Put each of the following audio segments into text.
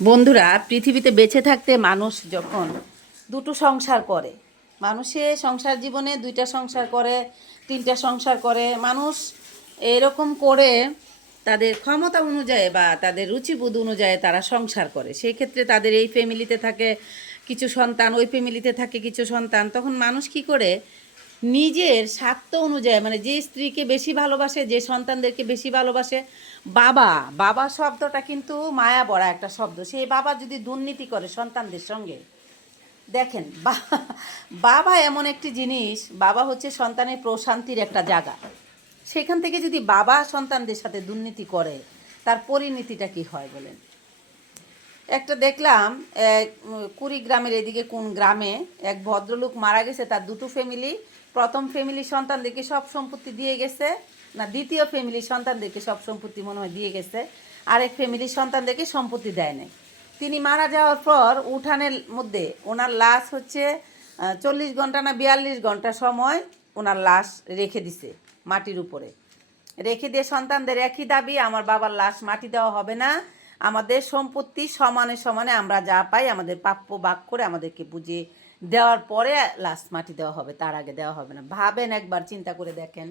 বন্ধুরা, পৃথিবীতে বেঁচে থাকতে মানুষ যখন দুটো সংসার করে, মানুষে সংসার জীবনে দুইটা সংসার করে, তিনটা সংসার করে, মানুষ এরকম করে তাদের ক্ষমতা অনুযায়ী বা তাদের রুচিবোধ অনুযায়ী তারা সংসার করে। সেই ক্ষেত্রে তাদের এই ফ্যামিলিতে থাকে কিছু সন্তান, ওই ফ্যামিলিতে থাকে কিছু সন্তান। তখন মানুষ কি করে নিজের স্বার্থ অনুযায়ী, মানে যে স্ত্রীকে বেশি ভালোবাসে, যে সন্তানদেরকে বেশি ভালোবাসে, বাবা বাবা শব্দটা কিন্তু মায়া বড়া একটা শব্দ। সেই বাবা যদি দুর্নীতি করে সন্তানদের সঙ্গে, দেখেন বাবা এমন একটি জিনিস, বাবা হচ্ছে সন্তানের প্রশান্তির একটা জায়গা। সেখান থেকে যদি বাবা সন্তানদের সাথে দুর্নীতি করে, তার পরিণতিটা কি হয় বলেন? একটা দেখলাম কুড়িগ্রামের এদিকে কোন গ্রামে এক ভদ্রলোক মারা গেছে, তার দুটো ফ্যামিলি, প্রথম ফ্যামিলির সন্তানদেরকে সব সম্পত্তি দিয়ে গেছে, না দ্বিতীয় ফ্যামিলির সন্তানদেরকে সব সম্পত্তি মনে হয় দিয়ে গেছে, আরেক ফ্যামিলির সন্তানদেরকে সম্পত্তি দেয় নাই। তিনি মারা যাওয়ার পর উঠানের মধ্যে ওনার লাশ হচ্ছে 40 ঘন্টা না 42 ঘন্টা সময় ওনার লাশ রেখে দিছে মাটির উপরে। রেখে দিয়ে সন্তানদের একই দাবি, আমার বাবার লাশ মাটি দেওয়া হবে না, আমাদের সম্পত্তি সমানে সমানে আমরা যা পাই আমাদের প্রাপ্য ভাগ করে আমাদেরকে বুঝিয়ে দেওয়ার পরে লাশ মাটি দেওয়া হবে, তার আগে দেওয়া হবে না। ভাবেন, একবার চিন্তা করে দেখেন,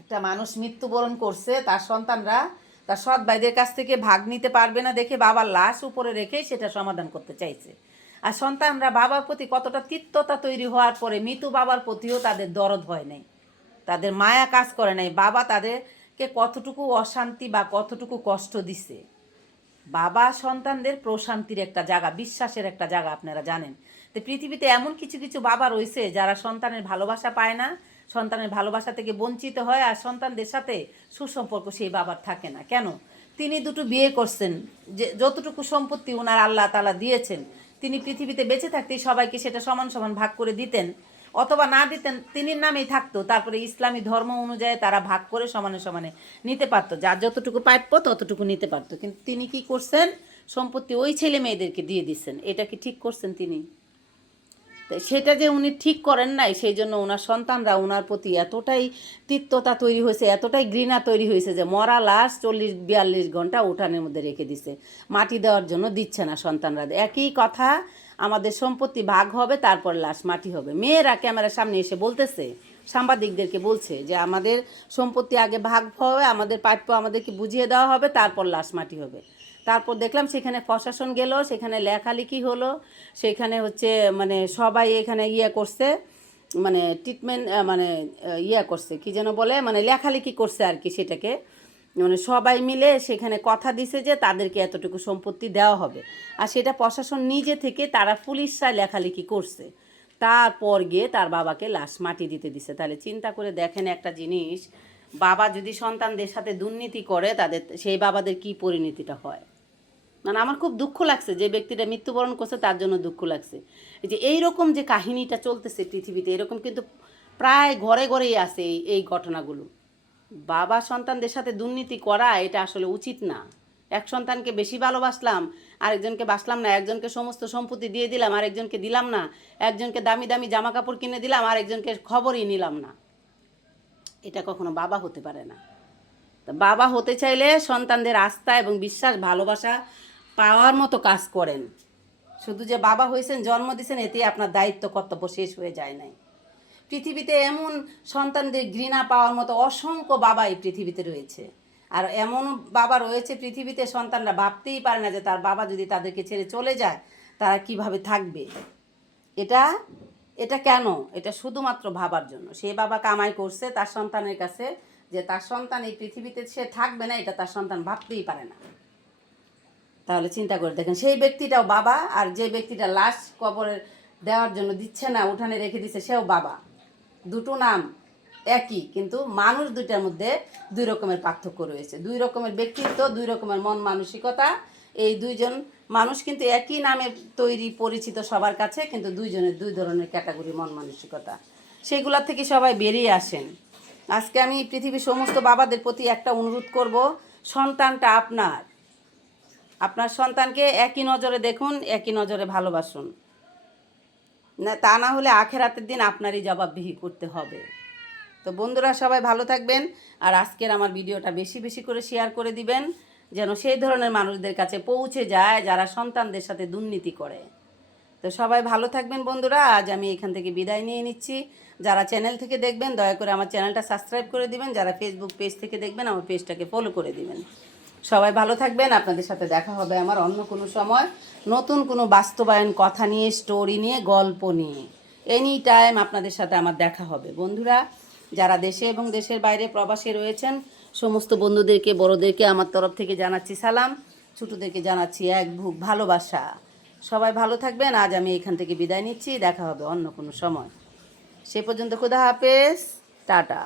একটা মানুষ মৃত্যুবরণ করছে, তার সন্তানরা তার সৎ ভাইদের কাছ থেকে ভাগ নিতে পারবে না দেখে বাবার লাশ উপরে রেখেই সেটা সমাধান করতে চাইছে। আর সন্তানরা বাবার প্রতি কতটা তিক্ততা তৈরি হওয়ার পরে মৃত বাবার প্রতিও তাদের দরদ হয় নাই, তাদের মায়া কাজ করে নাই। বাবা তাদেরকে কতটুকু অশান্তি বা কতটুকু কষ্ট দিছে। বাবা সন্তানদের প্রশান্তির একটা জায়গা, বিশ্বাসের একটা জায়গা, আপনারা জানেন। তো পৃথিবীতে এমন কিছু কিছু বাবা রয়েছে যারা সন্তানের ভালোবাসা পায় না, সন্তানের ভালোবাসা থেকে বঞ্চিত হয়, আর সন্তানদের সাথে সুসম্পর্ক সেই বাবার থাকে না। কেন? তিনি দুটো বিয়ে করছেন, যে যতটুকু সম্পত্তি ওনার আল্লাহ তাআলা দিয়েছেন, তিনি পৃথিবীতে বেঁচে থাকতেই সবাইকে সেটা সমান সমান ভাগ করে দিতেন, অথবা না দিতেন, তিনির নামেই থাকতো। তারপরে ইসলামী ধর্ম অনুযায়ী তারা ভাগ করে সমানে সমানে নিতে পারতো, যার যতটুকু প্রাপ্য ততটুকু নিতে পারতো। কিন্তু তিনি কি করছেন? সম্পত্তি ওই ছেলে মেয়েদেরকে দিয়ে দিচ্ছেন। এটা কি ঠিক করছেন তিনি? তাই সেটা যে উনি ঠিক করেন নাই, সেই জন্য ওনার সন্তানরা ওনার প্রতি এতটাই তিক্ততা তৈরি হয়েছে, এতটাই ঘৃণা তৈরি হয়েছে যে মরা লাশ 40-42 ঘন্টা উঠানের মধ্যে রেখে দিছে, মাটি দেওয়ার জন্য দিচ্ছে না সন্তানরা। একই কথা, আমাদের সম্পত্তি ভাগ হবে, তারপর লাশ মাটি হবে। মেয়েরা ক্যামেরার সামনে এসে বলতেছে, সাংবাদিকদেরকে বলছে যে আমাদের সম্পত্তি আগে ভাগ হবে, আমাদের প্রাপ্য আমাদেরকে বুঝিয়ে দেওয়া হবে, তারপর লাশ মাটি হবে। তারপর দেখলাম সেখানে প্রশাসন গেল, সেখানে লেখালেখি হলো, সেখানে হচ্ছে মানে সবাই এখানে করছে, মানে ট্রিটমেন্ট, মানে করছে, কি যেন বলে, মানে লেখালেখি করছে আর কি, সেটাকে মানে সবাই মিলে সেখানে কথা দিছে যে তাদেরকে এতটুকু সম্পত্তি দেওয়া হবে। আর সেটা প্রশাসন নিজে থেকে, তারা পুলিশরা লেখালেখি করছে, তারপর গিয়ে তার বাবাকে লাশ মাটি দিতে দিছে। তাহলে চিন্তা করে দেখেন একটা জিনিস, বাবা যদি সন্তানদের সাথে দুর্নীতি করে, তাদের সেই বাবাদের কি পরিণতিটা হয়। মানে আমার খুব দুঃখ লাগছে, যে ব্যক্তিটা মৃত্যুবরণ করছে তার জন্য দুঃখ লাগছে। যে এইরকম যে কাহিনীটা চলতেছে পৃথিবীতে, এরকম কিন্তু প্রায় ঘরে ঘরেই আছে এই ঘটনাগুলো। বাবা সন্তানদের সাথে দুর্নীতি করা এটা আসলে উচিত না। এক সন্তানকে বেশি ভালোবাসলাম, আরেকজনকে বাসলাম না, একজনকে সমস্ত সম্পত্তি দিয়ে দিলাম, আরেকজনকে দিলাম না, একজনকে দামি দামি জামা কাপড় কিনে দিলাম, আরেকজনকে খবরই নিলাম না। এটা কখনো বাবা হতে পারে না। বাবা হতে চাইলে সন্তানদের আস্থা এবং বিশ্বাস, ভালোবাসা পাওয়ার মতো কাজ করেন। শুধু যে বাবা হয়েছেন, জন্ম দিয়েছেন, এতেই আপনার দায়িত্ব কর্তব্য শেষ হয়ে যায় নাই। পৃথিবীতে এমন সন্তানদের ঘৃণা পাওয়ার মতো অসংখ্য বাবা এই পৃথিবীতে রয়েছে। আর এমন বাবা রয়েছে পৃথিবীতে, সন্তানরা ভাবতেই পারে না যে তার বাবা যদি তাদেরকে ছেড়ে চলে যায় তারা কিভাবে থাকবে। এটা এটা কেন? এটা শুধুমাত্র ভাবার জন্য। সে বাবা কামাই করছে তার সন্তানের কাছে, যে তার সন্তান এই পৃথিবীতে সে থাকবে না, এটা তার সন্তান ভাবতেই পারে না। তাহলে চিন্তা করে দেখেন, সেই ব্যক্তিটাও বাবা, আর যে ব্যক্তিটা লাশ কবরে দেওয়ার জন্য দিচ্ছে না, উঠানে রেখে দিচ্ছে, সেও বাবা। দুটো নাম একই, কিন্তু মানুষ দুইটার মধ্যে দুই রকমের পার্থক্য রয়েছে, দুই রকমের ব্যক্তিত্ব, দুই রকমের মন মানসিকতা। এই দুইজন মানুষ কিন্তু একই নামে তৈরি, পরিচিত সবার কাছে, কিন্তু দুইজনের দুই ধরনের ক্যাটাগরি মন মানসিকতা। সেগুলোর থেকে সবাই বেরিয়ে আসেন। আজকে আমি পৃথিবীর সমস্ত বাবাদের প্রতি একটা অনুরোধ করব, সন্তানটা আপনার, আপনার সন্তানকে একই নজরে দেখুন, একই নজরে ভালোবাসুন। না, তা না হলে আখেরাতের দিন আপনারই জবাবদিহি করতে হবে। তো বন্ধুরা, সবাই ভালো থাকবেন, আর আজকের আমার ভিডিওটা বেশি বেশি করে শেয়ার করে দিবেন। যেন সেই ধরনের মানুষদের কাছে পৌঁছে যায় যারা সন্তানদের সাথে দুর্নীতি করে। তো সবাই ভালো থাকবেন বন্ধুরা, আজ আমি এখান থেকে বিদায় নিয়ে নিচ্ছি। যারা চ্যানেল থেকে দেখবেন দয়া করে আমার চ্যানেলটা সাবস্ক্রাইব করে দিবেন, যারা ফেসবুক পেজ থেকে দেখবেন আমার পেজটাকে ফলো করে দিবেন। সবাই ভালো থাকবেন, আপনাদের সাথে দেখা হবে আমার অন্য কোনো সময় নতুন কোনো বাস্তবায়ন কথা নিয়ে, স্টোরি নিয়ে, গল্প নিয়ে। এনি টাইম আপনাদের সাথে আমার দেখা হবে বন্ধুরা। যারা দেশে এবং দেশের বাইরে প্রবাসে রয়েছেন সমস্ত বন্ধুদেরকে, বড়োদেরকে আমার তরফ থেকে জানাচ্ছি সালাম, ছোটোদেরকে জানাচ্ছি এক বুক ভালোবাসা। সবাই ভালো থাকবেন, আজ আমি এখান থেকে বিদায় নিচ্ছি, দেখা হবে অন্য কোনো সময়। সে পর্যন্ত খোদা হাফেজ, টাটা।